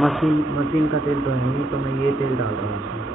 Machine का तेल तो है नहीं, तो मैं ये तेल डाल रहा हूँ उसमें।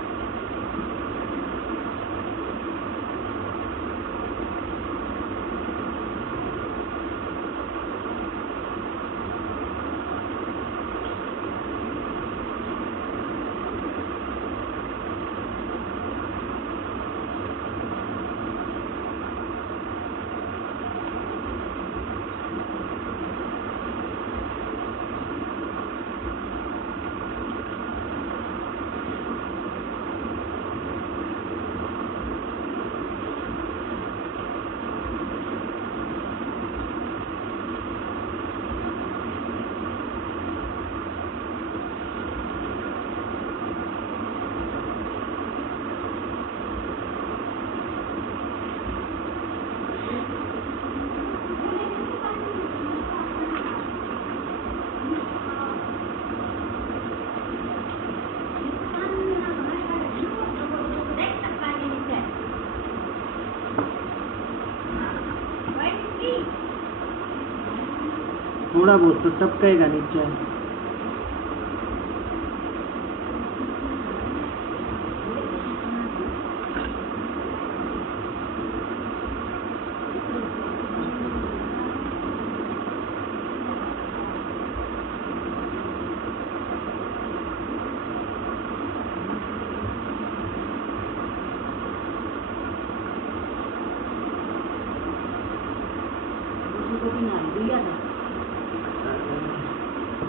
थोड़ा बहुत तो टपकेगा नीचे।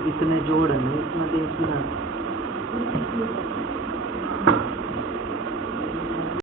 इतने जोड़ है ना, इतना देख ना।